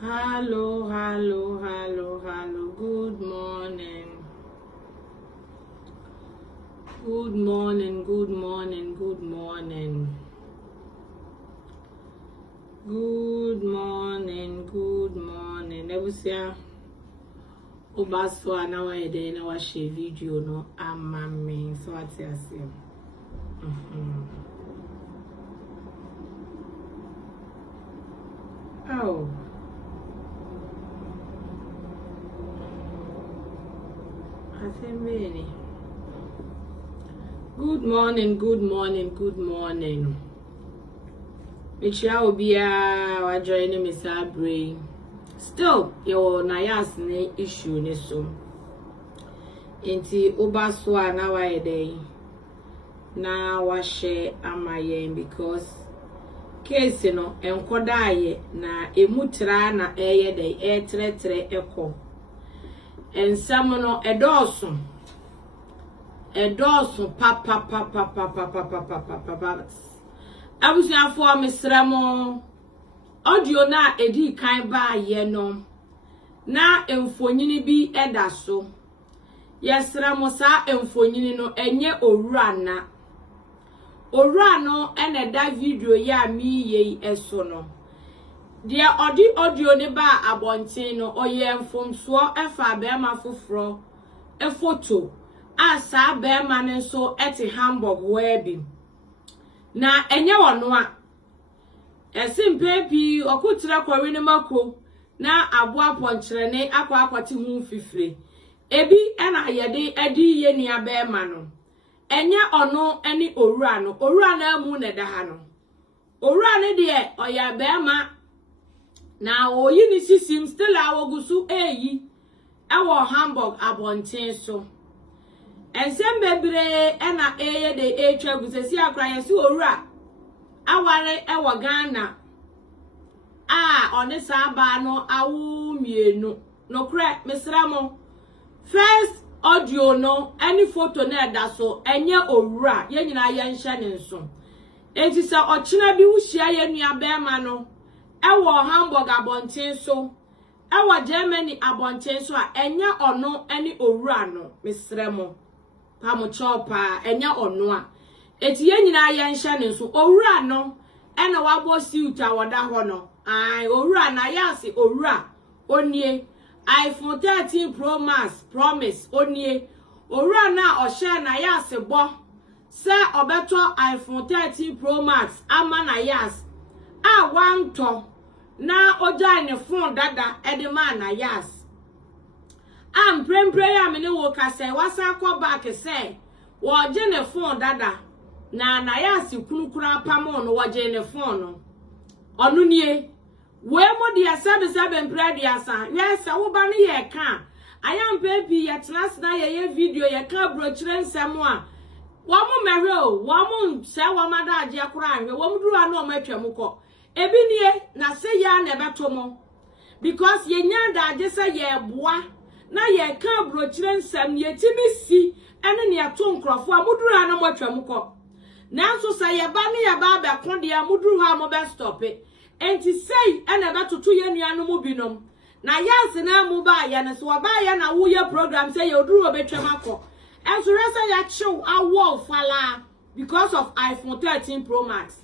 Hello, hello, hello, hello. Good morning. Good morning, good morning, good morning. Good morning, good morning. Ebusia Obaswa na wa ede na wa share video no amame so ati ase. Oh. Asemeni. Good morning, good morning, good morning. Michia obia wa join me sabre. Still your Nayas ne issue ne so. Enti Obaswa na wa ede na wa share amaye because case no enkoda ye na emutra na eye de tretre eko. Ensam no edoso papa abusuafo mesramo audio na edi kan ba ye no na emfonyini bi eda so yesramo sa emfonyini no enye owura no eneda video ya mi ye eso no de odi audio ne ba abonten no oye mfomso efa be ma foforo e photo asa be ma ne so eti Hamburg webi na enye wono a esimpepi okutira kwari ne mako na aboa ponkyere ne akwati hu fifire ebi ena yede edi ye nia be ma no enye ono eni owura na amu ne da ha no owura ne de oya be ma na oyi ni sisim still awogusu eyi ewo Hamburg abonten so ensem bebre ena eye de etwa gusesi akra yesi owura aware ewo Ghana one saba no awu mienu no kre mesramo first audio no any photo na eda so enye owura ye nyina ye nhye ne nso enti se ochina bi wuhia ye nua bema no ewo Hamburg abonten so ewo Germany abonten so a enye ono eni owura no mesremo pamo chopa enye ono a eti ye nyina ye nhye ne nso owura no ena wabo suit awoda ho no owura na yasi owura onie iPhone 13 Pro Max promise onie owura na ohye na yasi bo se obeto iPhone 13 Pro Max ama na yasi wanto na oja ne phone dada edema na yas prempre ya me ne wo ka say wasa ko back say wo je ne phone dada na yas kunukura pamo no wo je ne phone no onu nie we mo dia sabe mpre dia san yes wo ba ne ye ka ayam pepi ye tnas na ye video ye ka brochire nsem a wo mo mehwe o wo mo se wo mada age akura ahwe wo mo duru ana o matwam ko ebinie na se ya na ebetomo because ye nyanda age se ye boa na ye ka brochire nsam ye timisi ene ne ato nkrofo a muduru ana matwam ko nanso se ye ba ne ye ba be ko de muduru ha mo be stop enti sei ene betoto ye nuanu mu binom na yanse na mu ba ye ne so ba ye na wo ye program se ye oduru obetwam akọ enso resa ya chill awo fala because of iPhone 13 Pro Max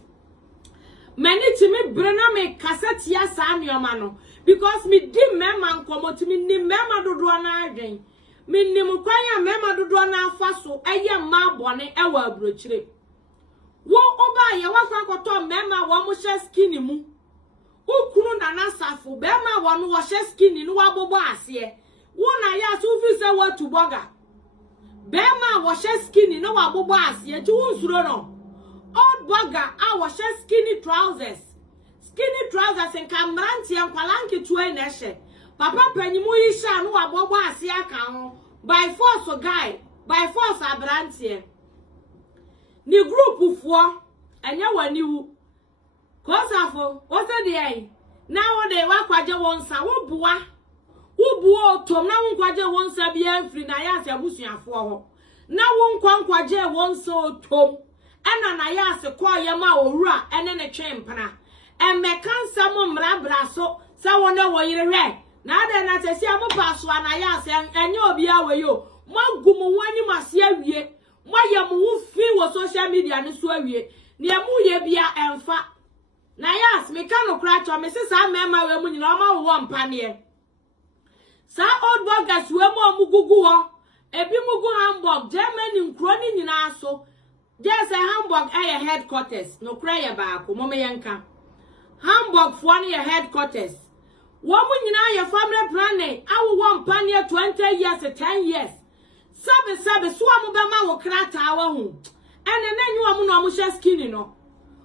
many timi brena me cassette ya sa nioma no because me di mema nkomo timi ni mema dodo na adwen me ni mkwanya mema dodo na afa so eye ma bone ewa abrochire wo oba ye wakwa koto mema wo mo hye skin mu ukunu na nasafo be ma wo no wo hye skin no wabobo ase wo na ya so fi se wa tuboga be ma wo hye skin no wabobo ase ti wo nsuro no old burger our skinny trousers in Camranti and Palanki to a nation. Papa Penny Muisha no abobo asia kan by force or guy by force abrantie. Ni group for and ya one you Kosafo, what's the day? Now they work kwaje wonsa wo buo tom na won kwaje wonsa bia free na ya sia busuafo ho. Na won kwaje wonsa tom ena na ya se kwa ye ma owura ene ne twempana emme kansa mo mrabra so Sa wona wo yire hwe. Na ade na tesi am paso Nayas enye obi awe yo. Magumu wani mase awie. Moye mu fi wo social media ne so awie. Ne mu ye bia emfa. Nayas me ka no kra cho me se sa mema we mu nyina ma wo mpane. Sa old burgers we mu gugu ho. Ebi mugu Hamburg, Germany nkro ni nyina so. Just a Hamburg aye headquarters. No kra ye baako mo me yenka. Hamburg fo ne headquarters. Womu nyina ye family planning. Awu wo mpane 20 years 10 years. Sabe so amu be ma wo krata awa hu. Ene na nyu amu no amu hye skin no.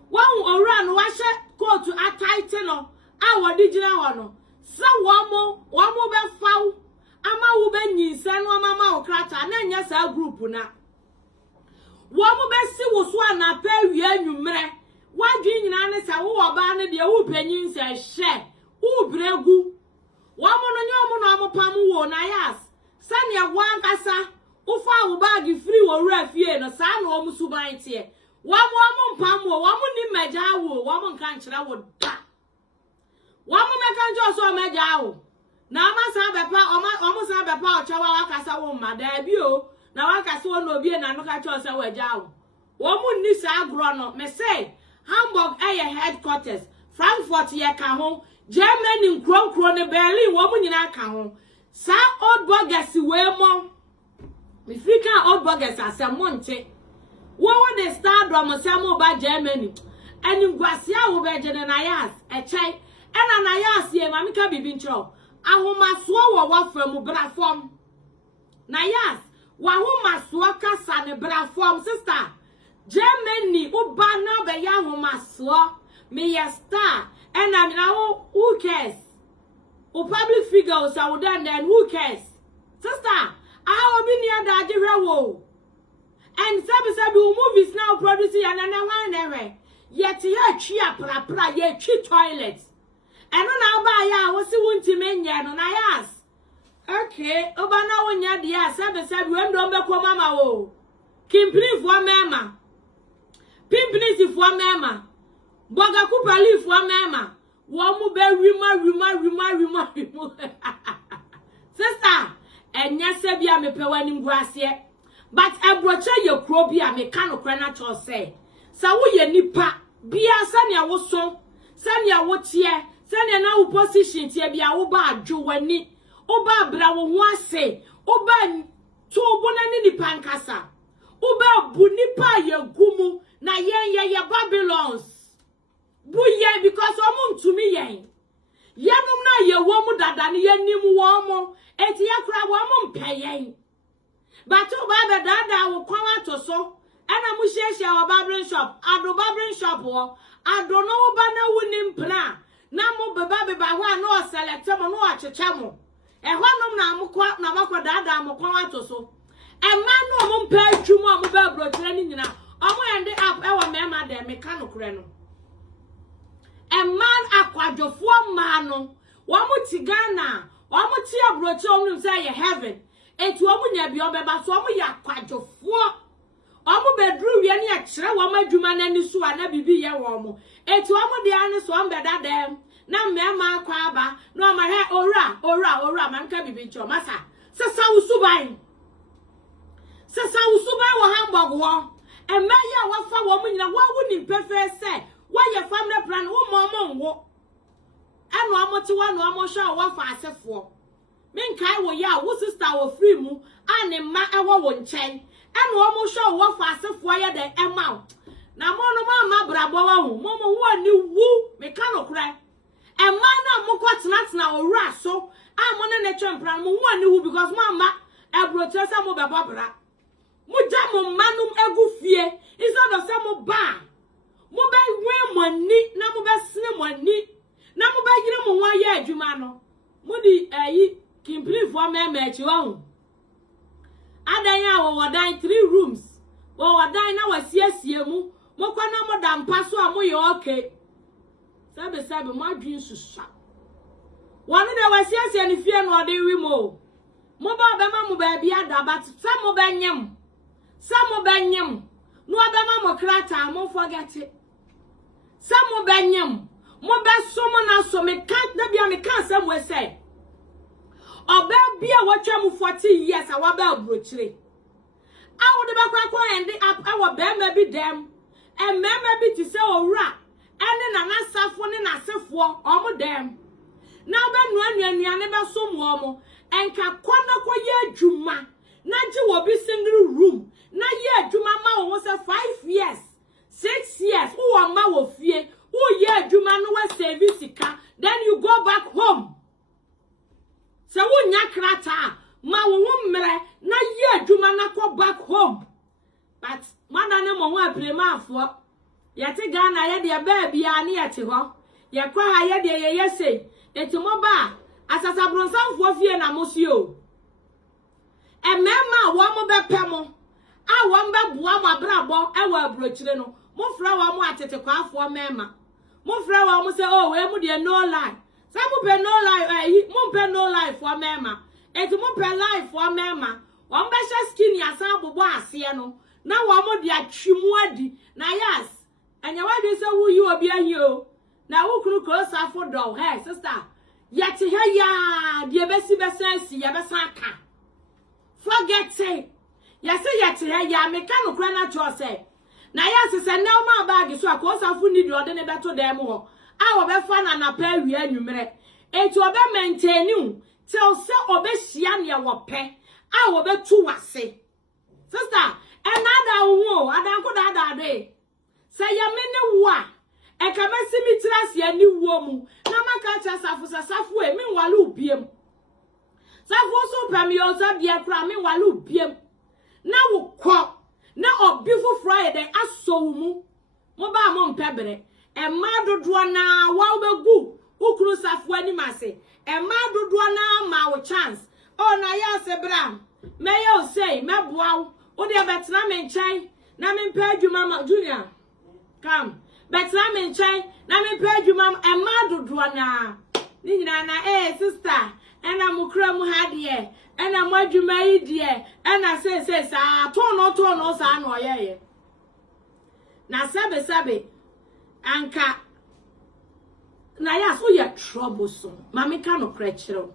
Won Owura no wa hye coat atight no. Awo digina ho no. Sa womu be faw. Ama wo be nyinse no ama wo krata na nya sa group na. Womu be si wo so ana pa wi anwumre. Wadwi nyina ne sa wo oba ne de wo panyin se hye. Wo bregu. Womu no nyomu no amu pam wo Nayas. Sanya wan kasa. Ufa wo bag free wo Owura fie no sa na omu suban tie. Womu mpam wo, womu ni meja wo, womu nkan kira wo da. Womu meka njo so meja wo. Na amasa bepa omu sa bepa ochawa wakasa wo mada bi o. Na wakasa wo no obi na no ka cho se weja wo. Womu ni sa agro no me say Hamburg aye headquarters, Frankfurt ye ka ho, Germany nkro ne Berlin womu nyina ka ho. Sa old burgers we mo. Me frika old burgers asemonte. Wo the stardom asemo ba Germany. Eni ngwasia wo be je Nayas echai. Ena Nayas ye mamika bibi ntro. Ahomaso wo wafam brafom. Nayas, wa ahomaso kasa ne brafom sister. Germany uba na be ya ahomaso. Me ye star. Ena me na who cares? O public figures are done then who cares? Sister, I obi near that wo. And sabi movies now producing and one yet ye chia pra ye chi toilet. And on ba ya wo si wunti menye no Nayas. Okay, oba na wonya dia sabi we ndo be ko mama wo. Kimpini fo mema. Pimpini fo mema. Boga kupali fo mema. Womu be rima. Sister, enya se bia me pe wani ngwase. But ebrocha ye kro bia me ka no kra na cho say. Sa wo ye nipa bia sania wo so, sania wo tie, sania na wo position tie bia wo ba adwo wani, wo ba bra wo ho ase, wo ba to bo na ni nipa nkasa. Wo ba bu nipa ye gumu na ye Babylons. Buye because omu ntumi yen. Yenum na ye wo mu dada ne yenim wo mo. Eti yakra wo mu mpeyen. But o ba dada wo kwan atoso. Ana mu hyehyia wo barbering shop. Ado barbering shop wo. Ado no wo ba na wunim plan. Na mo beba ho na o select mo no o cheche mo. Ehwanum na amukwa na makwa dada mo kwan atoso. Ema no mo mpa atwum a mo ba brotre ni nyina. Omo ende up e wo mema de meka no kure no. A man akwadofo mano wamuti Ghana wamuti abroche omnu say heaven etu omu nya bi obeba so omu ya akwadofo omu bedru wie ne akire wo madwuma nani so ana bibi ye wo mu etu omu de ane so ombeda dem na mmema akwa aba na oma he ora manka bibi cho masa sesa usuban wo Hamburg wo emeya wafa wo mu nyina wo wuni pefe se why your family plan wo mama wo eno amoti wa no amosha wo fa asefo men kai wo ya wo sister wo free mu ane ma ewo wo nchen eno amosha wo fa asefo ya de ema na mo no mama brabo wa hu mo wo ni wu me ka no kra ema na mo kwatena Owura so mo ne twempran mo wo ni wu because mama ebroche sa mo beba bra mo ja mo manum egu fie instead of say mo ba mo ba we money na mo ba sine money na mo ba yire mo wa ya adwuma no mo di kimpli fo mema echi wa hu adan ya wo wadan 3 rooms wo wadan na wasiesie mu mo kwa na mo dampa so a mo ye okay sabe mo adwin susa wonu de wasiesie ni fie no de wi mo ba be ma mo ba bia da but some mo ba nyem no ba ma mo krata mo forget it. Some banyam Mo be so mo na so me can't na bia me can say mo say. Oba bia watwa mu 40 years awaba abrochire. Awo de bakwa kwa ende awo be ma bi dem. E mema bi ti se Owura. Ene na nasafo ne nasefo omo dem. Na be nuanuane be so mo omo. Enka kwana kwa ye adwuma. Na ji wo bi single room. Na ye adwuma ma wo se 5 years. 6 years. Who ma wo fie. Who ye adwuma no we service ka. Then you go back home. Se wo nya krata ma wo mre na ye adwuma na go back home. But mada ne mo ho aprema afo. Yete Ghana ye de ba bia ne yete ho. Ye kwa ha ye de ye yese. Eti mo ba asasa bronsanfo fie na mo sio. Emema wo mo be pemo. A wo mbe boa mo abrabo e wa abrochire no. Mo fra wo mo atete kwa afo mema. Mo fra wo mo se oh we mu de no lie. Sa mo pe no lie mo pe no lie for mema. Eti mo pe lie for mema. Wo mbe hye skin ya san bobo ase no. Na wo mo de atwimu adi. Nayas. Anya wa de se wo yi obi ahi o. Na wo kru ko safo do. Hey sister. Yet he ya de besi besensi ya besan ka. Forget it. Yes, yet he ya me kan okra na cho say. Nayas se na ma bag so akosafo ni de ode ne beto dem ho. A wo be fa na na pa wi anwumre. Enti obe maintain till se obe hia ne wo pe. A wo be tu wase. Sister, another wo adanko da de. Say ya me ne wo a e ka mesimi trase ani wo mu. Na maka cha safu e mi walu biem. Safu so pam yo so bia kra mi walu biem. Na wo kọ na obifu Friday aso mu. Mo ba mo mpebere. E ma dodo na wa obegu. Ukuru safu ani mase. E ma dodo na ma wo chance. Oh na ya se bra. Me yo say me boa. O de betna me nchai. Na me mpa adwuma ma junior. Come. Betna me nchai. Na me mpa adwuma e ma dodo na. Ni nyina na sister. Ena mukra mu ha de. Ena mo adwuma yi de. Ena say sa to no sa no ye. Na sabe anka na ya so ye troublesome. Mama ka no krekere.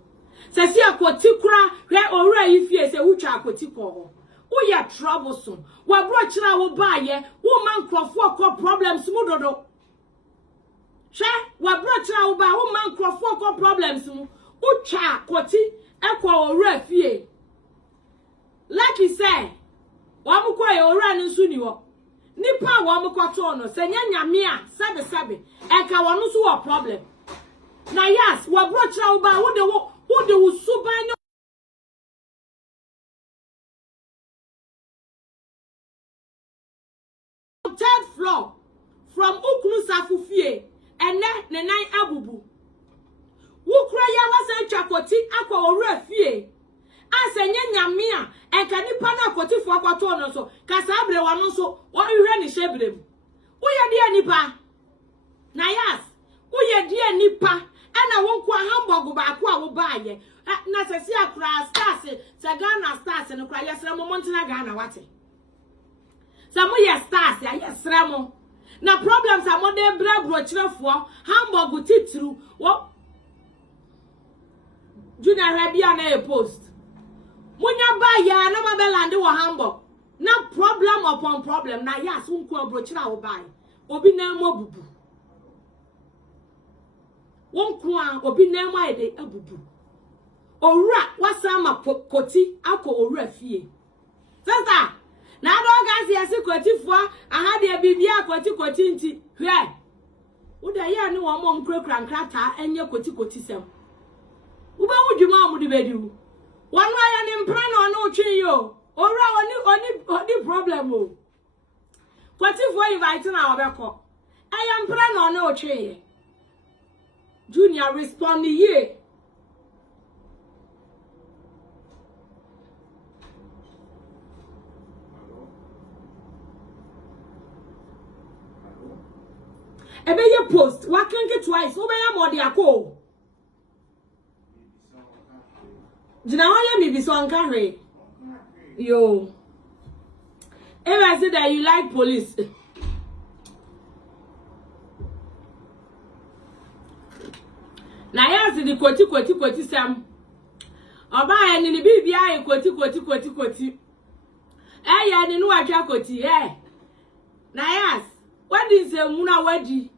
Se si akoti kura hwe Owura yi fie se wutwa akoti ko ho. Wo ye troublesome. Wa bro kira wo ba ye, wo man krofo ko problems mu dodo. She wa bro kira wo ba wo man krofo ko problems mu. Utwa akoti ekwa Owura fie. Like he say, wa mu ko ye Owura ni nsu ni wo. Nipa wa mu ko to no se nya nyame a sabe enka wonu so wo problem. Na yes, wa bro kira wo ba wo de wo suban 3rd floor from Ukunu Safufie and ne nine abubu. Wukura ya wasa chakoti akwa Owura fie. Ase nyame a enka nipa na akoti fo akwato no so kasa abre wano so wo hwe ni shebrem. Wo ye de nipa. Na yes, wo ye de nipa ena wonko Hamburg ba ko a wo baaye. Na sesi akra stars se Ghana stars no kra yesra mo montina Ghana wate. Samo ye stars ya yesra mo. Na problems amode bra brochirefo Hamburg titru wo Junior Rabia na post. Munya ba ya na mabelande wo Hamburg. Na problem upon problem na ya so nko brochira wo bai. Obi na mo bubu. Wonko a obi na mo ede abubu. Owura wasama koti akọ Owura fie. Sister, na do gas yesi koti fo aha de bibia koti nti. Hwe. Wo da ya ne wo mom krakra nkrata enye koti sem. Wo ba wudwuma mu de bediu. Wanu aya ni mpra na ono twi yo. Owura oni problem o. Koti fo invite na obekọ. Aya mpra na ono twi ye. Junior respond ye. Ebe ye post wakenke twice obe ya modi akọ jina wanya mi biso anka yo if I say that you like police Nayas di koti sam. Oba ya ni bibia ya koti. Ya ni no atwa koti Nayas, what is a muna wadi?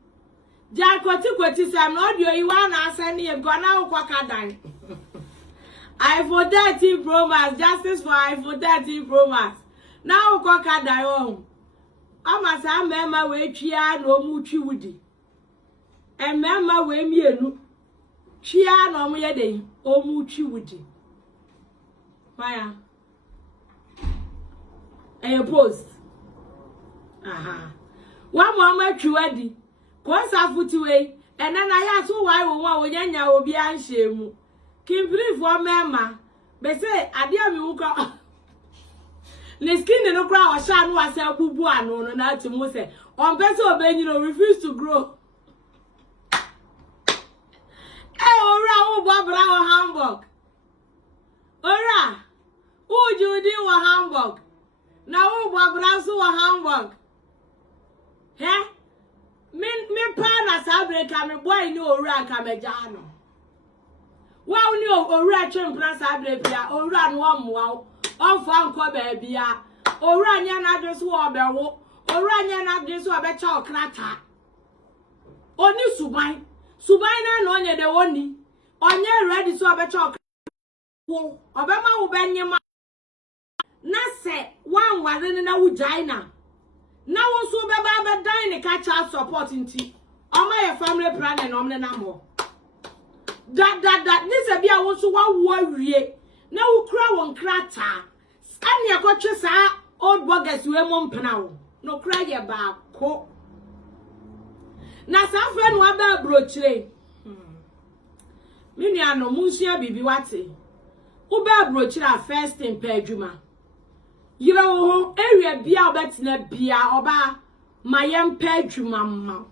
Ja koti sam audio you wanna send him gonna kwakadan. iPhone 13 Pro Max, justice for iPhone 13 Pro Max. Now kwakadan Ama sa mema we twia no mu twi wudi. Mema we mienu. Twia no mu yede o mu twi wudi. Maya. Post. Aha. Wa mo ma twi wadi. Ko sa futi we. Ena na ya so wai wo wa onyanya obi anhyemu. Kimpri for mema. Be say ade ami wo ko le skin no kra o sha no ase abubu anu no na ati mo se on person obenyi no refuse to grow ora wo bobra wo Hamburg ora wo judi wo Hamburg na wo bobra so wo Hamburg me pa na sabre ka me boy ni ora ka me jano wa ni ora twempra sabre bia ora no amwa Ofa anko baabia owura nya na adresu obewo owura nya na adresu obecha okrata oni suban na no onye de woni onye ready so obecha okrata wo obema wo benyema na se wan ware na wo jaina na wo so beba be dan ne ka cha support nti oma ye family plan na omne na mo da this e bia wo so wa wo awie na ukura won krata ani akotwe sa old burgers we mo mpana wo no kra ye ba ko na sa fe no aba brochire mini ano munsua bibi wate wo ba brochire first in pa adwuma yire wo ho area bia obetina bia oba mayem pa adwuma ma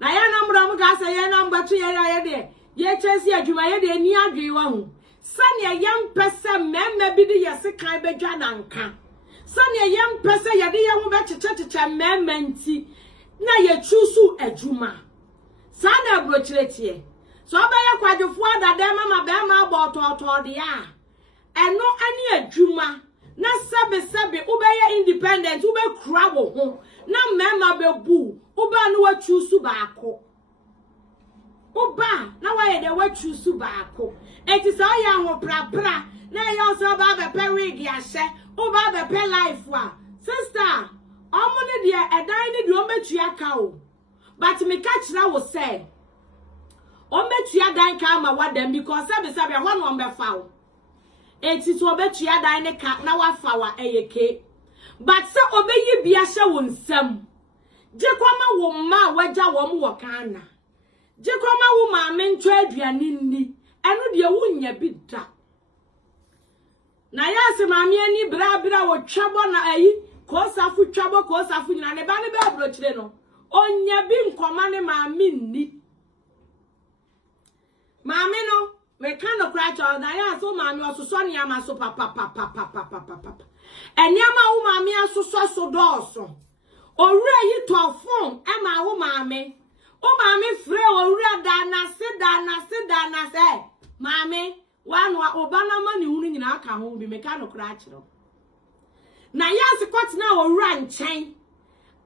na ya na mra mo ka se ye na mbato ye de ye chesi adwuma ye de ni adwe wa ho Sanya yam pesa memme bi di yesi kan bedwa nanka Sanya yam pesa yade ye ho bechecheche memme nti na ye chusu adwuma sana brochiretie so obaye kwadwofo adada mama be ma bototo de a eno ani adwuma na sebe ubeye independent ube kura wo ho na memme be bu uba no wa chusu baako Uba na wa ye de wa chusu baako eti so ya ho prapra na ya so ba be pe wig ya hye uba be pe life wa sister omune de edan ni de o metua ka o but me ka kira wo say o metua dan ka ma wadam because sabe ho no be fa o eti so obetua dan ne ka na wa fa wa eyeke but se obeyi bia hye wo nsam je kwama wo ma waja wo mo wo kana Jekoma wo maame ntwa aduane nni enu de wunya bidda na ya se maame ani bra wo twabo na ayi ko safu nyina ne ba ne ba brochire no onya bi nkoma ne maame nni maame no me kan no kra cha na ya so maame ososo ne ama so papa enyama wo maame asoso so dooso owura yi to fon e ma wo maame O mami frɛ owura da na se mami wanu obana mani hunu nyina aka ho bi meka no kra akiro na yasi kwatena owura nkyɛn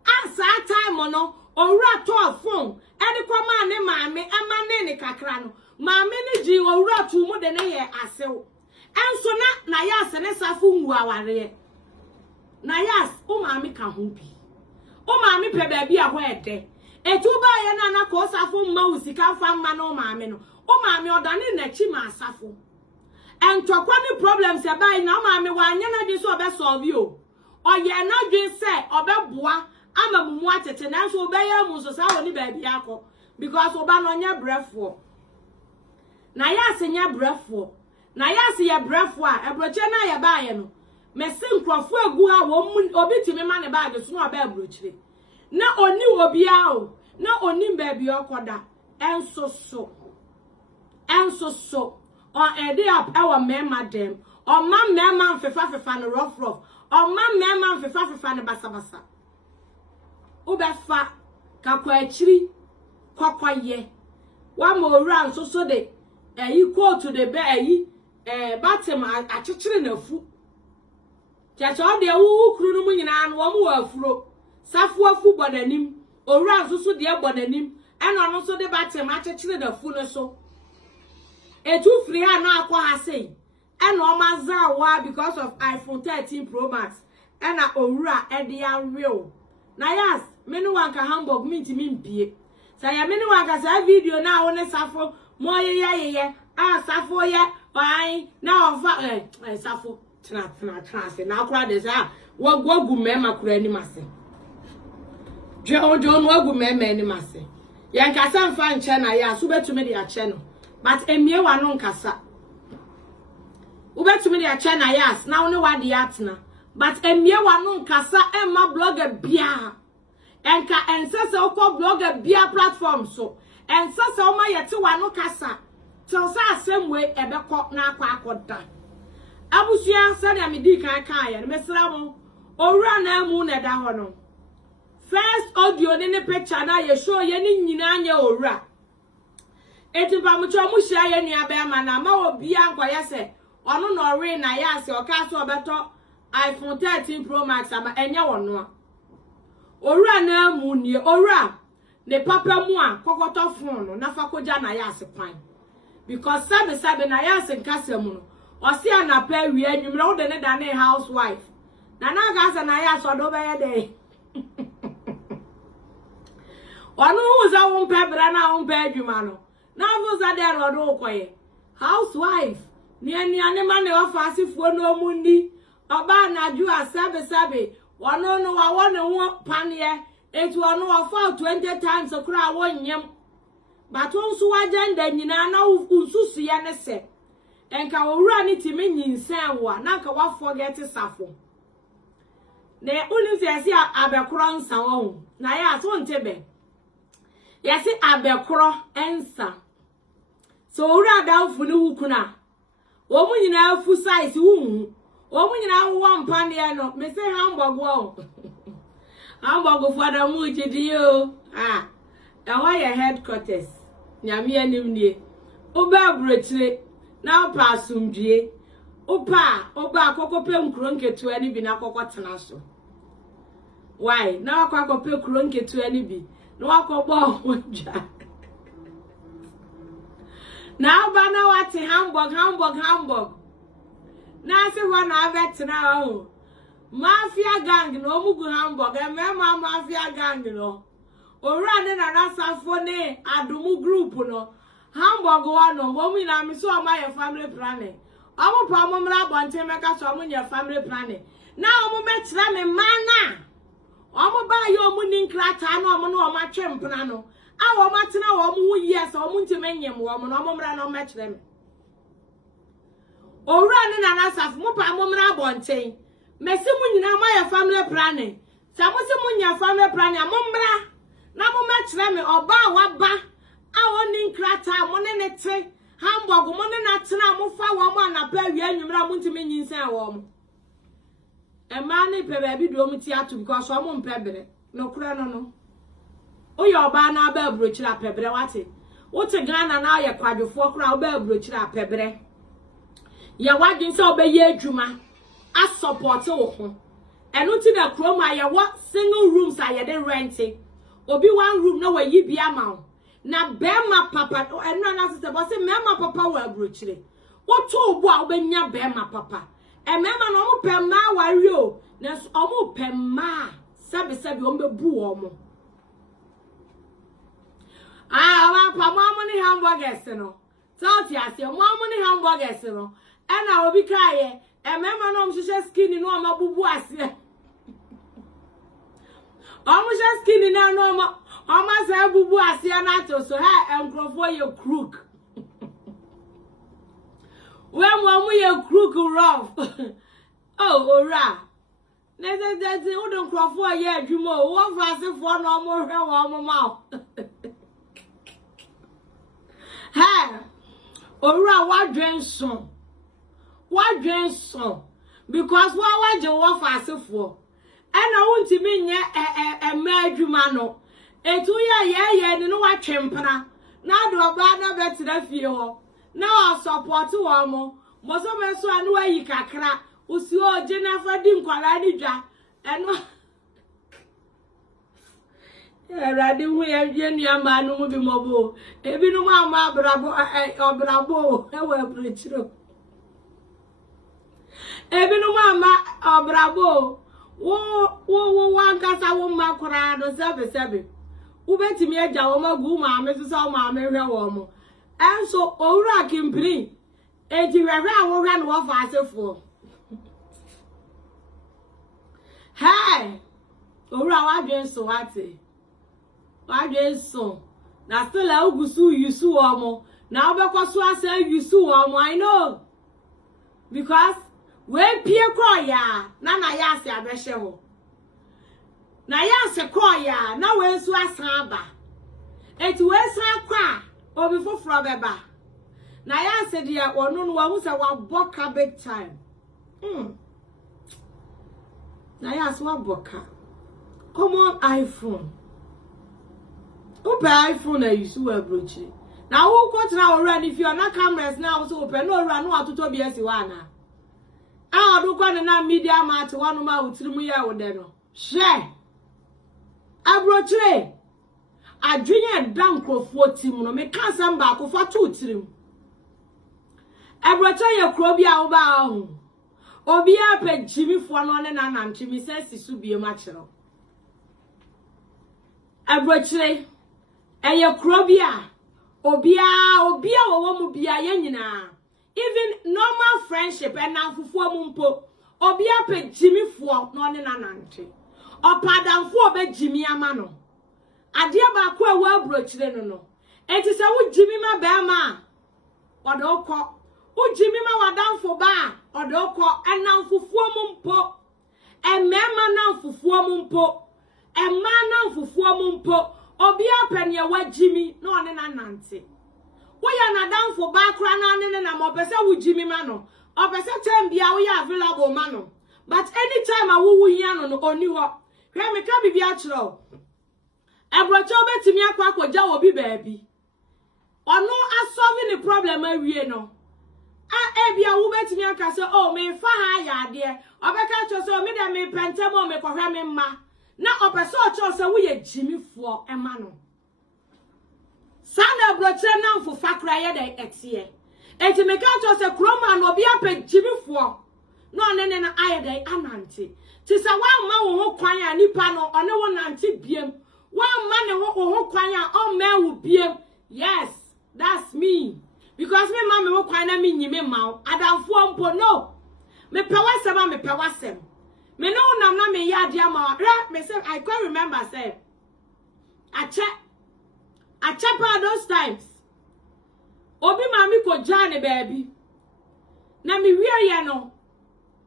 asa time no owura to phone edi kwama ne mami amane ne kakra no mami ne ji owura tu mu de ne ye asew enso na yasi ne safu nwu aware na yas o mami ka ho bi o mami pɛ ba bi a ho ede Etuba ye na ko safo mma usika fa mma no maame no o maame odane na chi ma asafo entokwa ni problems e bai na maame wa anya na di so obe solve o oye na dwen se obeboa ama mumu atete na so obeye mu so sa woni ba bia akọ because oba no nya brefo na ya se nya brefo na ya se ye brefo a ebroche na ye ba ye no mesi nkrofo egu a wo obi timi ma ne ba de so na oba ebrochire na oni obia o na oni baby okoda enso so on ede up our mema dem on ma mema fefa no rough on ma mema fefa no basa ubefa kakwa achiri kwakwaye wa mo ran so de equal to the bay bottom a chichiri na fu chacha o de wu kru no mu nyina no wo mu afuro safo afu bodanim owura so de bodanim eno no so de bottom a chichiri na fu no so etu free ha na akwa ha sei eno o maza wa because of iPhone 13 Pro Max ena owura e de ya real Nayas menu wanka Hamburg minti mimpie sa ya menu wanka sa video na wo ne safo mo ye safo ye bai na ofa safo tna se na akura de sa wagu mema kura ni mase John wagu mema ni mase ya nkasa mfa nche na ya so betumi de ache no but emie wa no nkasa ubetumi de ache na ya na wo ne wade atna but emie wa no nkasa emma blogger bia enka ensese okọ blogger bia platform so ensese o ma yete wa no kasa till sa asemwe ebekọ na akwa akoda abusia sani amidi kan ya mesra mo owura na amu na da ho no first audio ne picture na ye show ye ni nyina anya owura etipa mu cho mu hia ye nua be ma na ma obi anko ye se ono no ore na ya se o ka so obeto iPhone 13 Pro Max ama enye wono a owura na amu ni owura ne papa mu a kokoto phone no na fa koja na ya se kwan because sabe na ya se nkasa mu no osi anapa wi anwumre wo de ne da ne housewife na ga asa na ya so do be ye de wanu uza wo mpebra na wo mpe adwuma no na wo za de rodo ukoye housewife ni ane ma ne ofa asifuo no mu ndi oba na ju asabe wanu no wa wonu ho panie etu wanu ofa 20 times okura wo nyem bato nso agenda nyina na ususu ye ne se enka owura ni timi nyinsan wa na nka wa forget safo ne uni se asi abekro nsa wo na ya so ntebe yesi abekro ensa so owura da fu ni wukuna wo mu nyina afu size wu wo mu nyina wo mpane no me se Hamburg wo Hamburg fu ada mu jidi yo ewa ye headquarters nyame anim nie oba abrochire na opa asumdue oba akokope nkuro nketu ani bi na akokotena so why na akokope kuro nketu ani bi na akobo honja na oba na wati Hamburg na se ho na avetena o mafia gang no omugu Hamburg e mema mafia gang no owura ne na safo ne adumu group no Hamburg wano womi na mi so ma ye family planning omo pa mo mra bonte meka so mo nye family planning na omo metra me mana omo ba ye omo ni nkrata na omo no omo atwempna no a omo atena omo hu yes omo ntime nyem omo no omo mra no metra me owura ne na safo mo pa mo mra bonte mesi mu nyina ma ye family planning sa mo se mo nya family planning mo mra na mo metra me oba wa ba awon ni nkrata mo ne nete Hamburg mo ne na tena mo fa wo mo anapa wi anwumra mo ntime nyinsan wo mo e ma ne pe ba bi do mo ti atu because wo mo mpebere no kura no oye oba na ba abrochira pebere wate wote Ghana na ye kwadwofo kura oba abrochira pebere ye wadwin se obaye adwuma a support wo ho eno ti da krom a ye wo single rooms a ye de renting obi one room na wayi bia ma na bema papa eno na se se mema papa wa abrochire woto obo a obenya bema papa e mema no mo pema wari o na omo pema sabe ombebu omo wa pa mo ni hamburgers no toti ase mo ni hamburgers no e na obi kaye e mema no mhihye skin no amabubu ase omo je skin na no Oma say bubu asia na to so ha enkrofo ye crook. When mo ye crook rough. Oh ora. Na that who don't crofo ye adwuma o wo fa se fo na omo hwe wo omo ma. Ha. Ora wadwen so. Because wa je wo fa se fo. Ena wuntimi nye ma adwuma no. Etu ya ye ni no watwempna na do oba na betira fie ho na support womo mo so me so anu ayi kakra usi oje na fadi nkwara ni dwa eno Radi hu ye nua ma no mu bi mobo ebi no ma brabo obrabo e wa preachiro ebi no ma obrabo wo wankasa wo makora do sebe ubetimi agya wo magu ma me so ma me hwe wo mo enso Owura kimpiri eji hwe awo hwe no wo fa asefo hey Owura wa dwen so ate so na still a ugusu yusu omo na obekwaso asa yusu omo I know because we pie kroya na Nayas abehye ho Nayas kroya na we nso asan ba eti we san kwa obi foforo beba Nayas de ono no wa hu se wa boka big time Nayas wa boka come on iPhone Open iPhone na use we brochi. Na wo kwotena Owura if you na cameras na wo so open no Owura no atoto bi esi wa na. A odu kwa na media mart wanu ma wutirimu ya wo de no. Share. Abrochi. Adwene dankrofo tim no me kan sam ba ko fa tu tirim. Abrochi ye kro bi a wo ba ho. Obi a pe jimifo no ne na namtimi sensi su bie ma kiro. Abrochi Eye krobia obia wo mu bia ye nyina even normal friendship and na fufuo mu mpo obia pe jimifo no ne nanante opadamfo obe jimi ama no ade ba ko ewu abrochire no enti se wo jimi ma ba ma odokọ wo jimi ma wadamfo ba odokọ enam fufuo mu mpo emema na fufuo mu mpo emma na fufuo mu mpo Obia penye wa Jimmy no ne na nante. Wo ya na danfo ba kra na ne na mo pese wo Jimmy ma no. O pese time bia wo ya available ma no. But anytime a wo hia no no oni ho. Hwe me ka bibia kiro. Abrocho betimi akwa akogya wo bi baabi. Ono asolve the problem awie no. Bia wo betimi aka se oh me fa ha ya ade. Obeka cho so me de me pentem o me kohwe me mma. Na opeso ocho se wo ye jimifo ema no sana broche na mfo fakra ye de etie enti me ka cho se kroma no bia pe jimifo no ne na aye de anante ti se wa ma wo ho kwan a nipa no one wo nante biem wa ma ne ho kwan a o ma wo biem yes that's me because me ma me ho kwan na me nyime ma adamfo mpo no me pe wasem me pe wasem me no na me ya dia ma me say I can't remember say I check those times obi ma mi ko jane baby na me wie ye no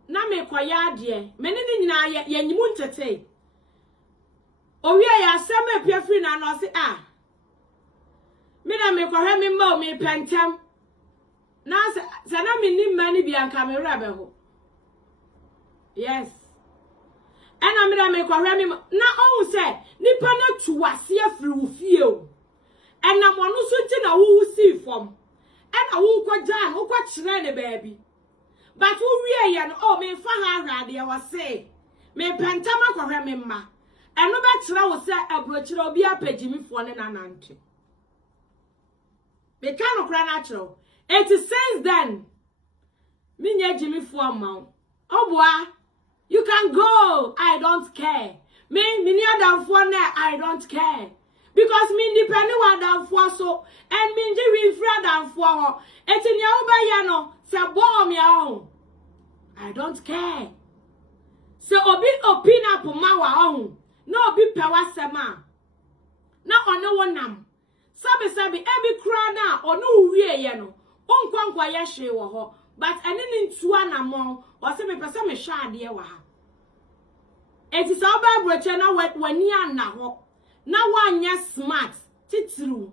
na me ko ya de me ni nyina ye nyimu ntete o wie ya asem apia free na no say me na me ko hwe me ma o me pentem na se na me ni mani bi anka me wra be ho yes ena mira me kwahwe me na on say nipa na tuwase afiri wo fie o ena mo no so nti na wo si fom ena wo kwa jan wo kwa kire ne baabi but wo wie ye no o me fa ha hwade ye wo say me pentama kwahwe me ma eno be kire wo say abrochire obi apagimifo ne nanante me kan okra na kire it since then me nya jimifo ama oboa you can go. I don't care. Me ni adam for na I don't care. Because me depend on adam for so and me ji free adam for ho. Eti nya wo ba ya no se bomb ya ho. I don't care. Se obi opina po ma wa ho. No obi pe wasema. Na ono wonam. Sabi ebi kra na ono wie ye no. Onkwankwa ye hwe wo ho. But eni ntua na mo o se me pese me hwa ade wa ha. Eti sa oba broche na wani ana ho na wanya smart titiru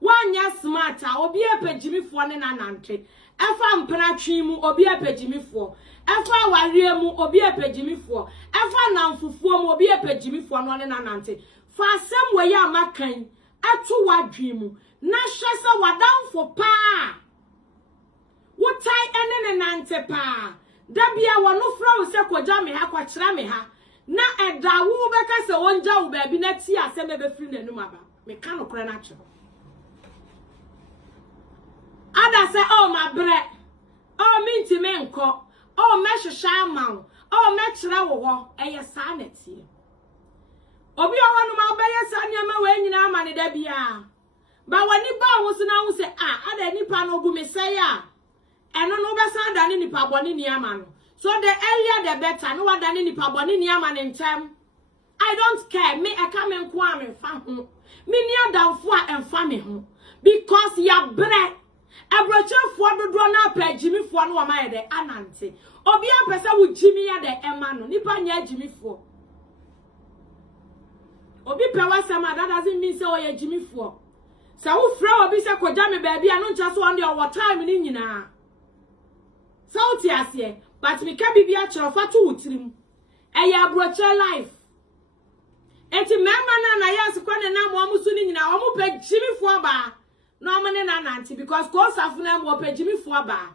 wanya smart a obi epagimifo ne nanante efa mpena twimu obi epagimifo efa ware mu obi epagimifo efa namfufuo mu obi epagimifo no ne nanante fa asem we ya makan atu wadwimu na hwese wadamfo pa ne nante pa da bia wono fra wo se koja me ha kwachira me ha na eda wo beka se wonja wo ba bi na ti ase me be firi nanum aba me ka no kora na che ada se oh my bre oh minti me nko oh me hwehwa amaw oh me kire wo ho eye sa na tie obi ohonu ma obeye sa niam we nyina ama ne da bia ba wani ba wo so na wo se ada nipa no bu me se ya eno no be sa da ne nipa boni ni ama no so the earlier the better no wada ne nipa boni ni ama ne ntem I don't care me e ka me nko a me fa ho me ni adamfo a emfa me ho because ya bre abrachefo dodo na apagimifo no wa ma ye de anante obi apesa wo jimi ya de ema no nipa nya agimifo obi pe wasama that doesn't mean say oye agimifo sa wo fra obi se koja me ba bia no ncha so on the over time ni nyina so ti ase but me ka bibia kire fa to wutirim eya abroche life enti memma na Nayas kwane na mo amusu ni nyina wo mo pe agimifo ba no mane na nanti because cause afuna mo pe agimifo ba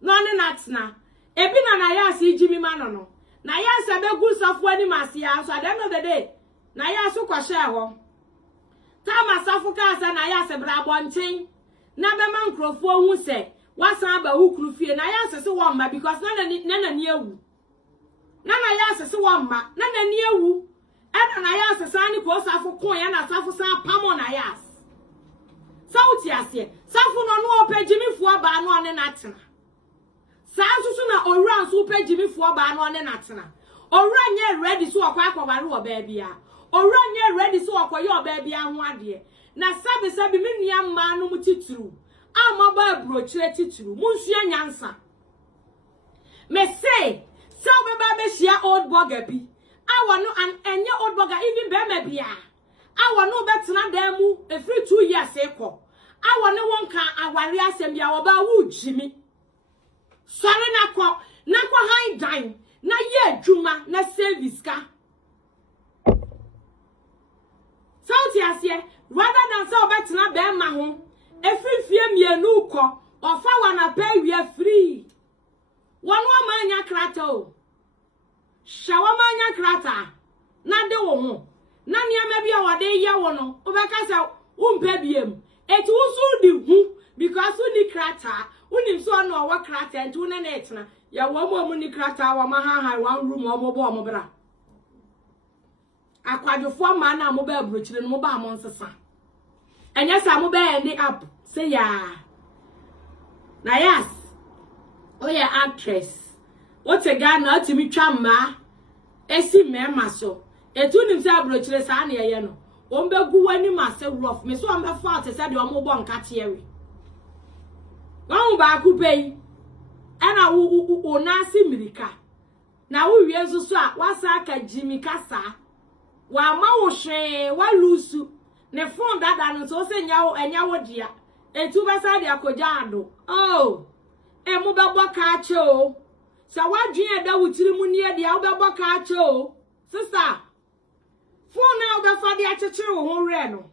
no ne natna ebi na Nayas ijimi ma no Nayas abegu safo ani masia so at the end of the day Nayas kwa share ho tama safo ka sa Nayas bra bonchen na be man krofo hu se wasan ba hukuru fie Nayas se wo mma because na ni ewu na Nayas se wo mma na ni ewu e na Nayas san ni ko safo kon ya na safo san pamo Nayas sauti ase safo no no opagimifo ba no ne natena sansusu na Owura so opagimifo ba no ne natena Owura nye ready so akwa akwabare wo ba bia Owura nye ready so akoye oba bia ho ade na sabe me nua mma no mutituru amaba abrochire tituru munsua nyansa me say so be ba be shia old burger bi awo no an enye old burger even be ma bia awo no betena dan mu every 2 years eko awo ne wonka aware asem bia wo ba wu jimi sori na kwa high dine na ye adwuma na service ka sauti asie rather than so betena be ma ho efifie mienu uko ofa wana pay we free wonu amanya krata o shawa manya krata na de wo ho na niam bia wode ye wo no obeka se umpe biem eti usu di hu because uni krata uni so no wa krata enti na etna ya wo mo ni krata wa ma ha one room o mo bo mo bra akwadwofo ma na mo ba abrochire no mo ba mo nsesa enya sa mo ba end up say ya Nayas oye actress what a guy na otimi twa ma esi mema so etu nim se abrochire sa na ye no o mbegu wani ma se rough me so am be fa te se de o mo bo nka tiere wan ba ku pei ana wo na si mirika na wo wie so so a wasa aka jimi kasa wa ma wo hwe wa lusu ne phone dada no so se enya wo dia etu ba sa de akoja ado oh e mo be bo ka che o sa wadwen da wutiri mu ne dia wo be bo ka che o sister phone na wo be fa de akekere wo ho re no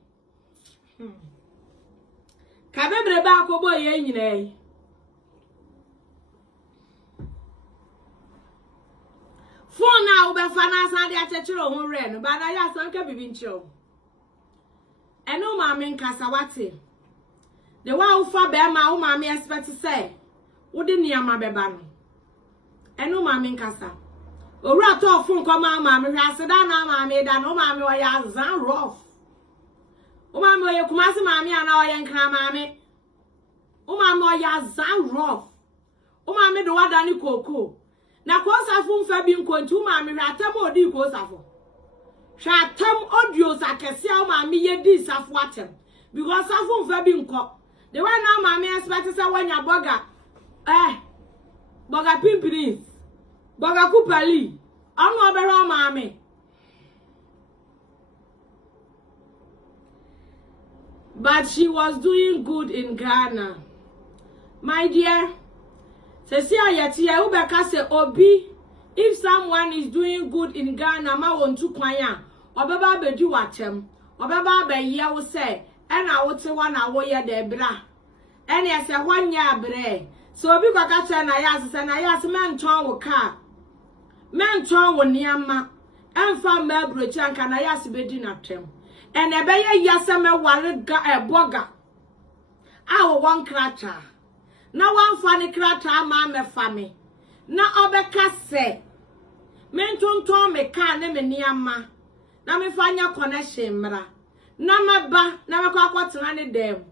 ka bebre ba akobo ye nyina yi phone na wo be fa na sa de akekere wo ho re no ba na ya so nka bibi nchiro eno ma me nkasa wate the wa ufa be ma wo ma me expect say wo de niam abeba no eno ma me nkasa Owura to fun ko ma me hwase da na ma me da no ma me o ya zan rough o ma me o ye kumase ma me ana o ye nkra ma me o ma me o ya zan rough o ma me do wada ni koko na ko safo mfa bi nkontu ma me hwatam odi ko safo hwatam audio sakese o ma me ye di safo atem because safo mfa bi nko the one now ma me expect say wanya burger burger pimpiri burger kupali anu obere ma me but she was doing good in Ghana my dear say ayati ya ubeka say obi if someone is doing good in Ghana ma wontu kwan a obeba bedi watem obeba be ye wo say ena wote wana wo ye de bra ene se hwanya abre So obi kwa kacha Nayas say Nayas men ton wo car. Men ton wo niama. Emfa me abrochi anka Nayas bedi na twem. And ebeye yaseme ware ga boga. Awo won krata. Na wan fa ne krata ma me fa me. Na obeka se. Men ton me car ne me niama. Na me fa nya connection mra. Na maba na me kwa kwatena ne dem.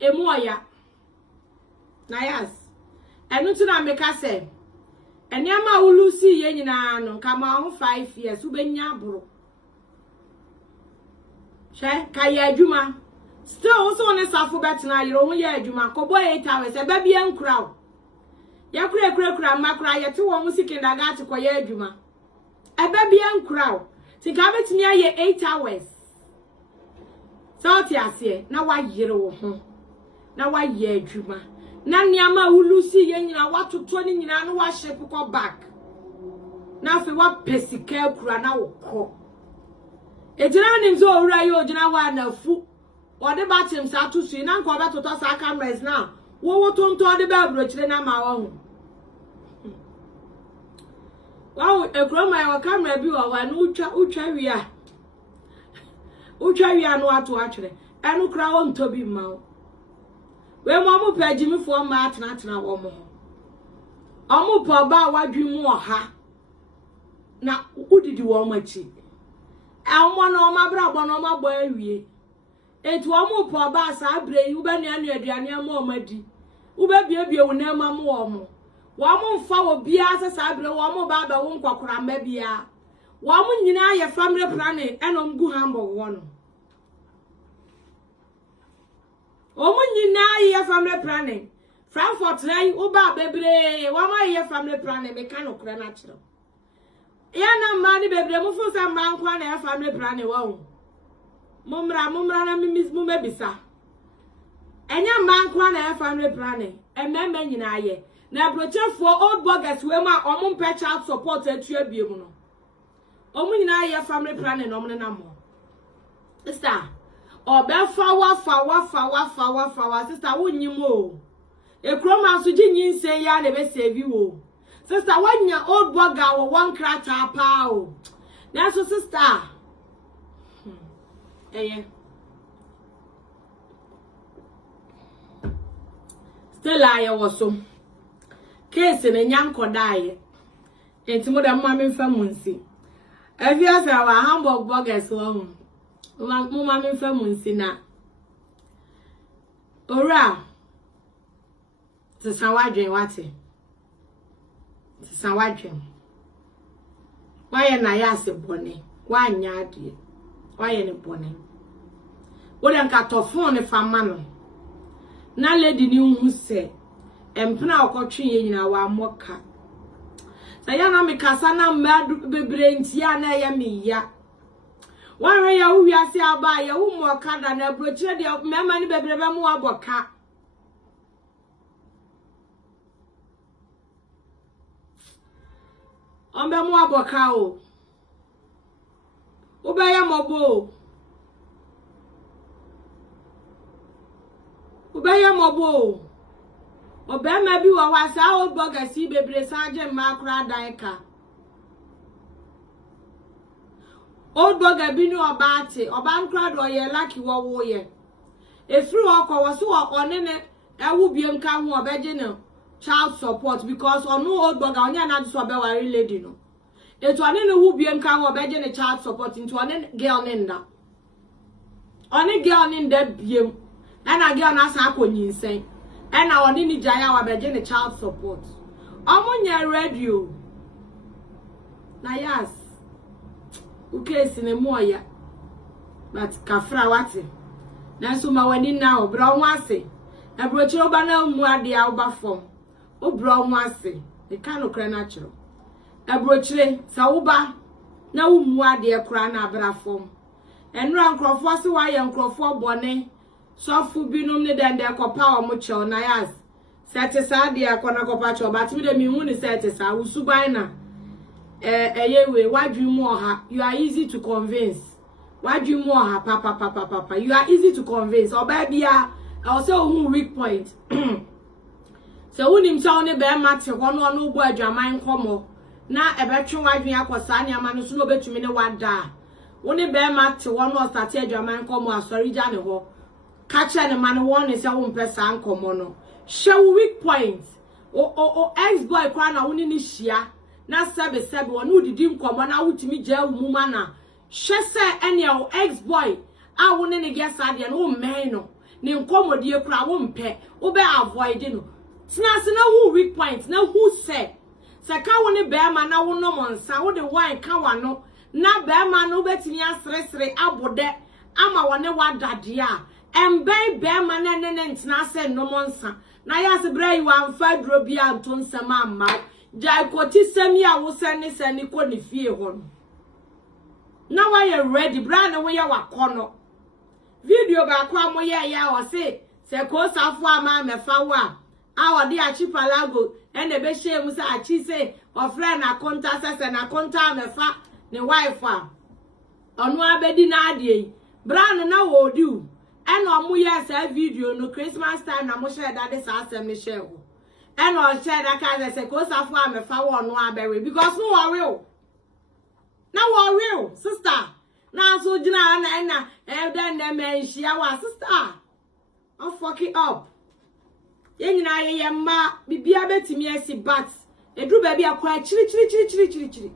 Emoya Nayas enu tu na meka se eniama ulusi ye nyina no kama ho 5 years ubenya aburo she ka ye adwuma still so ne safo betena yero ho ye adwuma kobo 8 hours e ba bia nkura o ya kura makura ye te wo musikinda gati ko ye adwuma e ba bia nkura o tika betini aye 8 hours so ti ase na wa yere wo ho na wa ye adwuma na niama ulusi ye nyina watoto ni nyina no wa ship ko back na fe wa pesika kura na wo ko ejina nim so owura ye ojina wa na fu ode ba chim sa to sui na nko ba toto sa cameras na wo tonto de ba brochire na ma wo ho wow ekro ma wa camera bi wa na utwa wi no ato atwere enu kra wo ntobi ma we mo page mi fo ma atena wo mo omo po ba wadwi mu oha na udidi wo machi omo no ma bra bo no ma bo awie etu omo po ba sa abre yi ube nua aduane ama o madi ube bie wo na ma mo omo wo mo mfa wo bia sa abre wo mo ba ba wo nkokora ma bia wo mo nyina ye family planning enom gu Hamburg wono omo nyina ye family planning Frankfurt rai uba bebre wa ma ye family planning me kan okra na kiro ya na mani bebre mu fu sa man kwa na family planning wa wo mumra na mu mebisa enya man kwa na family planning emembe nyina ye na brochefo old bloggers we ma omo mpe child support atu abiem no omo nyina ye family planning no mo na mo sister obefa wa sister wonyimo ekroma so ginyinse ya na be save wo sister wanya old blogger wo one krata pa o na so sister still aye wo so case na nyanko daaye entimo da mama mfa munsi avia sa wa Hamburg bloggers wo mama mfa munsi na Owura tsawadwen wate tsawadwen waye na yase bone wanya ade waye ne bone wodan ka tofon ne fama no na lady ni hu se empna okotwe ye nyina wa moka sayana me kasa na madu bebre ntia na ya miya wanwe ya wu wiase aba ya wu moka da na brochire de mema ni bebre be mu aboka ombe mu aboka o ubaya mobo obema bi wa wasa o bogasi bebre saje makura daika o boga bi ni obate obankura do ye lucky wo wo ye efiri okwo so onene ewu biem ka hu obeje ne child support because onu o boga onya na so be wari lady no etu onene wu biem ka hu obeje ne child support into onene girl nenda oni girl nenda biem na girl na sa akonyinsen ena oni ni jaya wa beje ne child support omunya radio Nayas ukesi ne moya but kafra wate na so ma wani na obra ho ase na brochi oba na mu ade a oba fom obra ho ase e kan okra na chiro na brochire sa oba na wo mu ade kra na abra fom enura nkrofo se wa ye nkrofo bone sofu binum ne dende kopa o mo che Nayas sete sa de akona kopa che but me de mi hu ni sete sa usuban na yewe wadwi mu oha you are easy to convince Why do you more papa? You are easy to convince. Or baby, I'll say who weak point. So when him sound a bear matter, one or no boy, your mind come. Now a better why you are Sanya man, so no bet to me what da. When a bear matter, one was that your mind come, sorry, Johnny ho. Catch any man one is a one person come. Show weak points. Ex-boy crown a winning shia. Na sebe one who did him come on out to me jail woman. She say any ex-boy. I wouldn't get sad and oh man. Nim come dear crowd won't pay. Obe avoid no. Snas no who weak points. No who say. Saka wone bear man na wono monsa. Wo the wine ka wano. Na bear man no beti ni asresre abode. Ama wane wadadia. Embe bear man na se no monsa. Nayas bray one fed robia and ton sama ma. Jai koti semi a wo seni ko ni fie hon. Now I am ready, brand when you are corner. Video ba kwa mo ya o se ko safo ama me fawa. Our dear chipalago and the be shame say achi say of friend na contact say na contact me fa ne wife a. Onu abedi na ade. Brand na wo do. And no yes video no Christmas time na mo share that this asem me share ho. And no share that kind say ko safo am fa wo no abere because no worry. Now worry sister. Now so jina na then dem menhia wa sister. I'm fucking up. Yen na ye ma bibia betimi esi bat. Edru ba bia kwa chiri.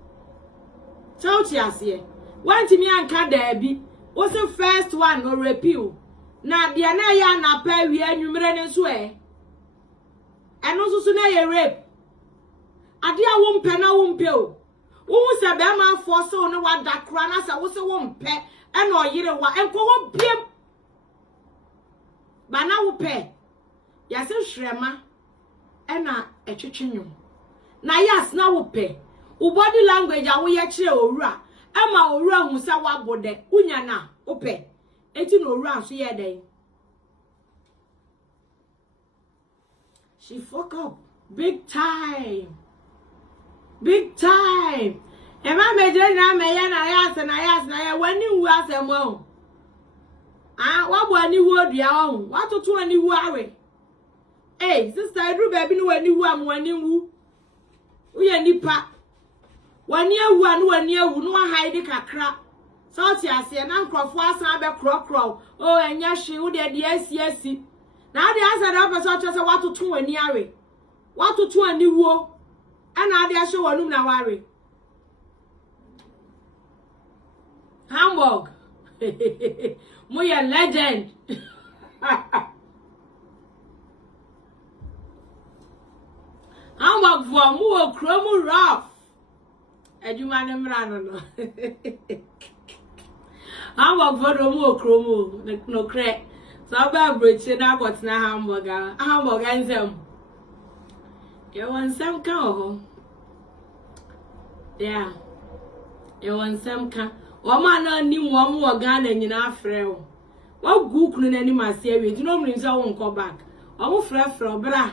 Chauti ase. Want me anka da bi. What's the first one no repeal? Na dia na ya na pa wi anwumre ne so e eno so na ye rape ade a wo mpe na wo mpe o wo se be ma force o ne wa da kra na sa wo se wo mpe e na oyire wa enko wo biem ba na wo pe ya se hwrema e na etwetwenyo na yes na wo pe wo body language a wo ye kire Owura e ma Owura hu se wa bode unya na wo pe eti no Owura so ye den. She fuck up big time. Big time. E ma meje na me ya na ya wani wu asemo. Ah wa bo ani wu odua ho. Wa toto ani wu awe. Eh sister Edru baby no wani wu am wani wu. Uye nipa. Wani awu anu wani awu no hide kakra. So ti ase na nkrofo asan be krokro. Oh enya hwe wo de asi. Na ade asa da person to say watoto wani awe. Watoto ani wuo. Ana ade ahwe wanum na ware. Hamburg. Moya legend. Hamburg for mu okromu rough. Adwuma ne mra no. Hamburg for mu okromu no crack. So ba broche na got na Hamburg. Hamburg enzem. You want some can yeah. You want some can. O man na ni mo mo Ghana nyina afre o. Wa gu kunu na ni masia wi. You know me say won come back. O mo frɛ bra.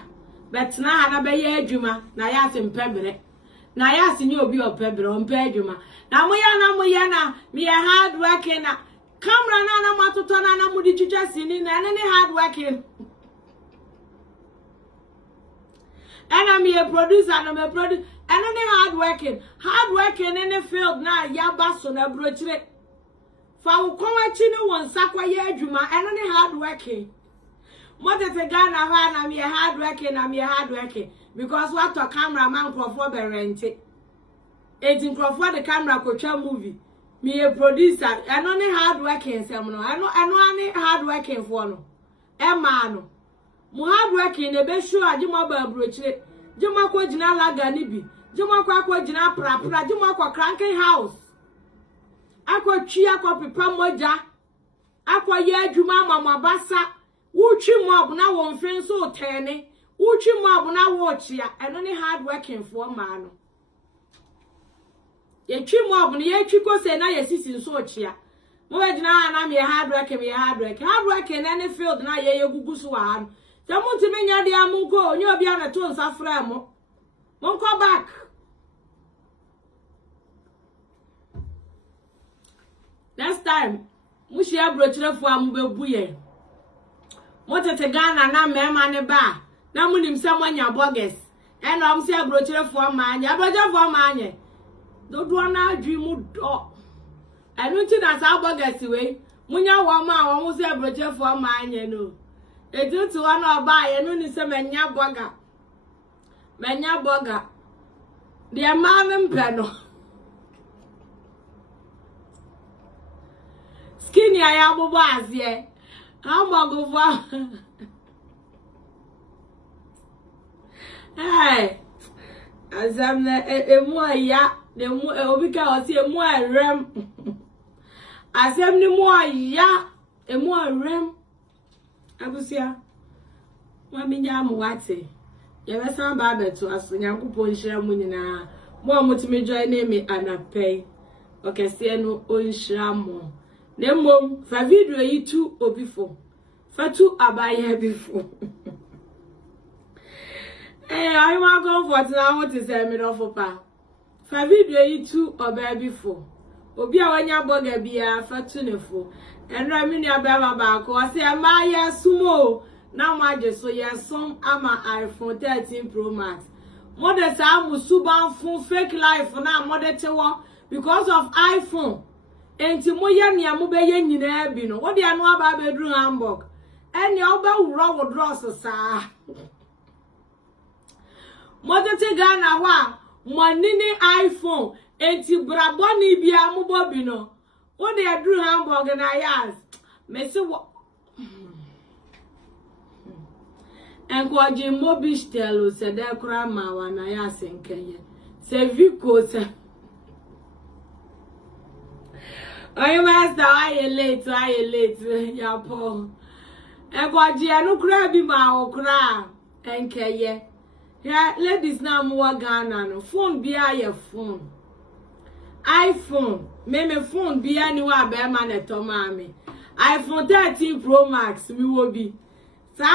Bet na ha na be ye adwuma na ya se mpebere. Na ya se ni obi opebere o mpe adwuma. Na mo ya na me hard working na camera na matoto na mo di twitwa sini na ne hard working. And I'm a producer and I'm a producer. And any hard working in the field now, yabaso na brochire. For we come chini one sakwa ye juma and any hard working. Mother te Ghana I'm a hard working. Because what a cameraman for the rent. It's in for the camera coach movie. Me a producer and only hard working seminal. I know any hard working for no. Emano. Mo hard working e be sure ajima ba brochire jima kwa jina laga ni bi jima kwa jina prapra jima kwa cranking house akwa twi akwa pepa moja akwa ye adwuma mama basa wuchi mob na won fin so tene wuchi mob na wo chia eno ni hard working for ma no ye twi mob ni ye twi ko se na ye sisi so chia mo we jina na me hard working any field na ye gugu so wa no Jamunti menya dia munko onye obi ana to nsafra mo. Monko back. Next time mushi abrochire fu amubebu ye motete Ghana na mema ne ba na munim se mwanya bogus e na omse abrochire fu amanya abrochire fu amanya dodo na adwi mu do enu ti na sa bogus we munya wo ma wo mu se abrochire fu amanya no ejutu wa na oba ye no ni se menya boga de ma me mpe no skinny aya bubu azie Hamburg va hey azamna emu aya de mu obika osi emu arem asem ni mu aya emu arem abusia wa minya mu wate ye besa ba beto aso nyankopon hira mu nyina mo mutimi join me anapay okese no onhira mo Nemo, fa video yi tu obifo. Fa tu abaya bifo. I want comfort now what is a middle for pa. Fa video yi tu oba bifo. Obi a wanya boga bia fa tu nefo. Enra mi nua ba ba ko se ma ya sumo na ma je so ya som ama iPhone 13 Pro Max. Mode sa mu suban fun fake life na mode tewo because of iPhone. Enti moya nia mo beye nyina bi no wo de anu aba bedru Hamburg eni oba wuro wo dross saa mo tete Ghana wa monini iPhone enti brabo ni bia mo bo bi no wo de adru Hamburg na yas mesi wo enko je mobistel se de kra ma wa na yas nkeye se viko se Oyo master, why you late? Ya po. Egwaji anu kura bi ma okura. Enkeye. Yeah, ladies na mo Ghana no. Phone bia ye phone. iPhone. Me phone bia ni wa be ma na to ma me. iPhone 13 Pro Max mi wo bi. Sa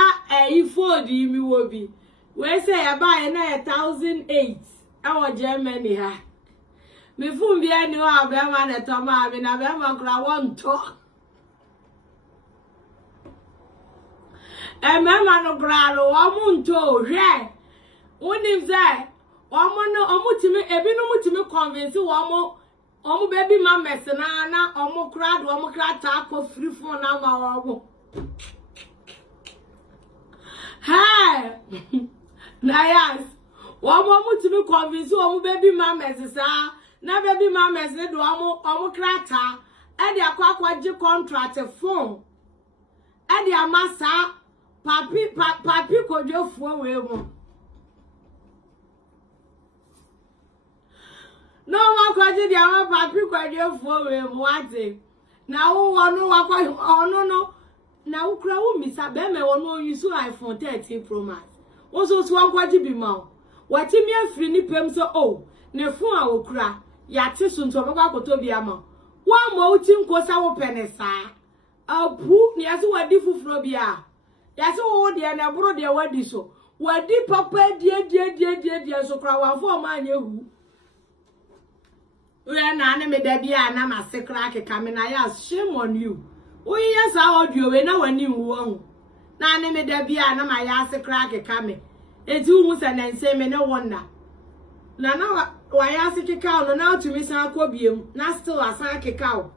phone di mi wo bi. We say ya buy na 1008. E wo Germany ha. Me fun bia ni wa be ma na to ma me na be ma kra won to e me ma no kra lo wa mun to hwe unim ze o mo no o mutimi ebi no mutimi convince wo mo baby ma mesena na o mo kra do o mo kra ta ko free phone na ma wo hey Nayas wo mo mutimi convince wo mo baby ma mesesa na baby mama se do omo krata e de akwa ji contract phone e de amasa papi kojofuo we mu no wa kwaji de ama papi kojofuo we mu ate na wo wono wakwa ono no na ukra wo misa be me wono use iPhone 13 Pro Max wo so kwaji bi ma wati mi afiri ni pem so oh ne phone a okra ya ti sunto baba akoto bi ama wa mo uti nkosa wo penesa apu ni aso wadi fufuro bi a ya se wo de na bro de wadi so wadi papa die so kra wa fo ma anya hu we na ne me da bi a na ma se kra keka me na ya shame on you o yes audio we na wani hu ho na ne me da bi a na ma ya se kra keka me eti hu se na nse me ne wonna na waya se keka no na otumi san akobiem na still asan keka o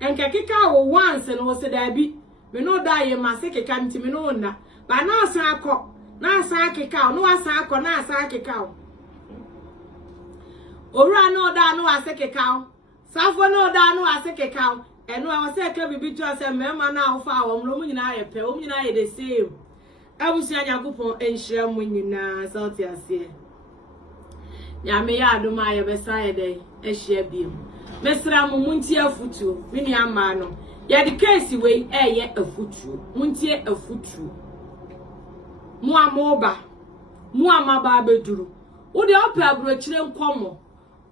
enke keka o once no se da bi me no da ye ma se keka ntimi no na ba na asan akọ na asan keka o no asan akọ na asan keka o Owura no da no ase keka o safo no da no ase keka o eno e se ka bibi to ase mema na afa wo mro mu nyina ye pe wo nyina ye the same abusia nyakopon enhira mu nyina sauti ase Nyame ya adoma ya besa ye dey ehia biem mesra mu muntie afutuo mini ama no ya de case we eye afutuo muntie afutuo mu amoba mu amaba beduru wo de opa abrochire nkomo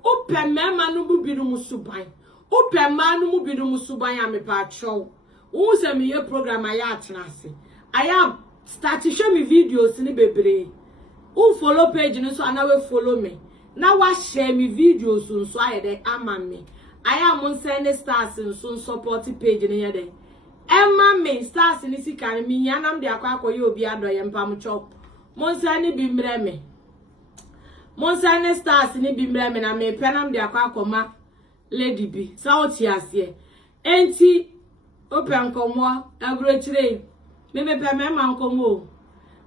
opa mema no bubiru musuban opa ma no mubiru musuban amepa acho wo se me ye program aya atenase aya start show me videos ni bebre wo follow page no so ana we follow me na wa share me videos nso ayede ama me I am send stars and soon support page near day. Emma me stars in this can me yanam de aqua you be a doy and palm chop. Monsani be mreme. Monsani stars in it be mreme and I may penam de aqua lady be. South yes ye. Auntie open como a great ray. Maybe per man como.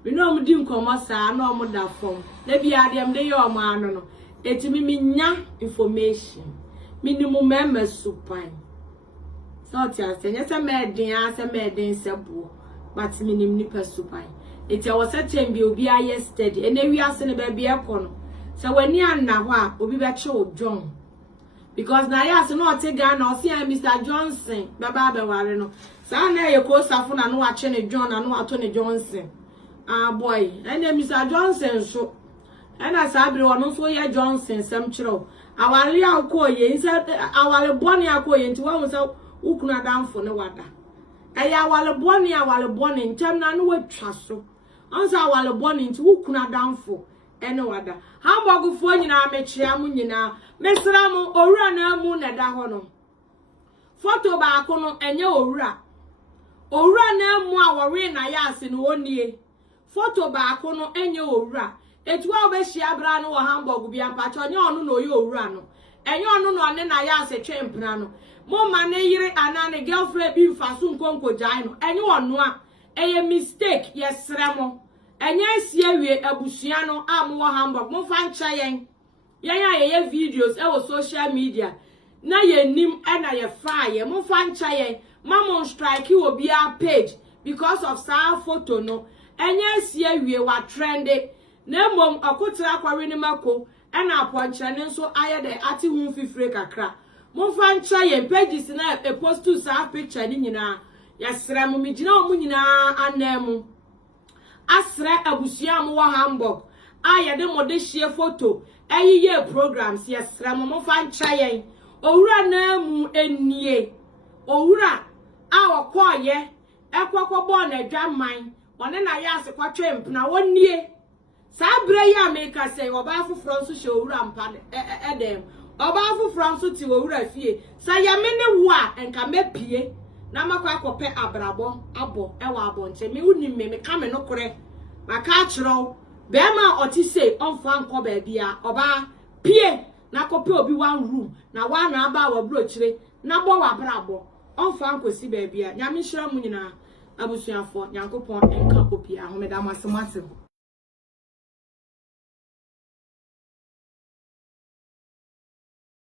We know me dim come sa no mo da form. They be adem de your man no. It me nya information. Minimum members supine. So just yes a medin as a medin sebo. But minimum nipper supine. It was a chain be obi a yesterday. And then we are sending baby a corner. So when you are now, obi becho John. Because Nayas no take Ghana or see Mr. Johnson. Baba Wareno. So now you call Safuna and watching John and no Tony Johnson. Ah boy, and then Mr. Johnson so and as I be one also ya Johnson some chiro. Our real call ye inside our bonny akoye into one was out ukuna down for no water. Aya our bonny in term na no trust so. Answer our bonny into ukuna down for any water. Hamburg for you na me chiamu nyina. Mesra mo owura na mu na da ho no. Photo ba akono enye owura. Owura na mu awore na ya ase no onie. Photo ba akono enye owura. Etuwa obehia bra no wo Hamburg bia mpacho nye onu no ye owura no. Enye onu no ne na ya ase twempra no. Mo ma ne yire ana ne girlfriend bi mfaso nkonko jai no. Enye onu a eye mistake yesre mo. Enye sie wie abusua no am wo Hamburg mo fa ncha yen. Ye videos e social media. Na ye nim e na ye fa ye mo fa ncha yen. Mamon strike you obi a page because of sa photo no. Enye sie wie wa trendy. Na mom akotra kware ni mako e na aponche ne so aye de ati hu fifire kakra. Mo fa ncha yen pages na e post to sa picture ni nyina. Yesra mo mi gina mo nyina anemu. Asra abusua mo wa Hamburg. Aye de mo de share photo. Ye programs yesra mo fa ncha yen. Owura na mu enie. Owura a wakoye ekwakobo na dwaman. One na ya se kwatwemp na wonnie. Sa bre ya make say oba afoforo so she owura mpa edem. Oba afoforo so ti owura fie. Sa ya mene wo a enka mepie na makwa akope abrabo abo ewa abonche me unim me ka me no kore. Maka achiro be ma oti say onfa nko ba bia oba pie na kope obi one room na wa na aba wa brochire na bo wa brabo onfa nkosi ba bia nyame hira mu nyina abusuafo nyankopon enka opia homeda masomase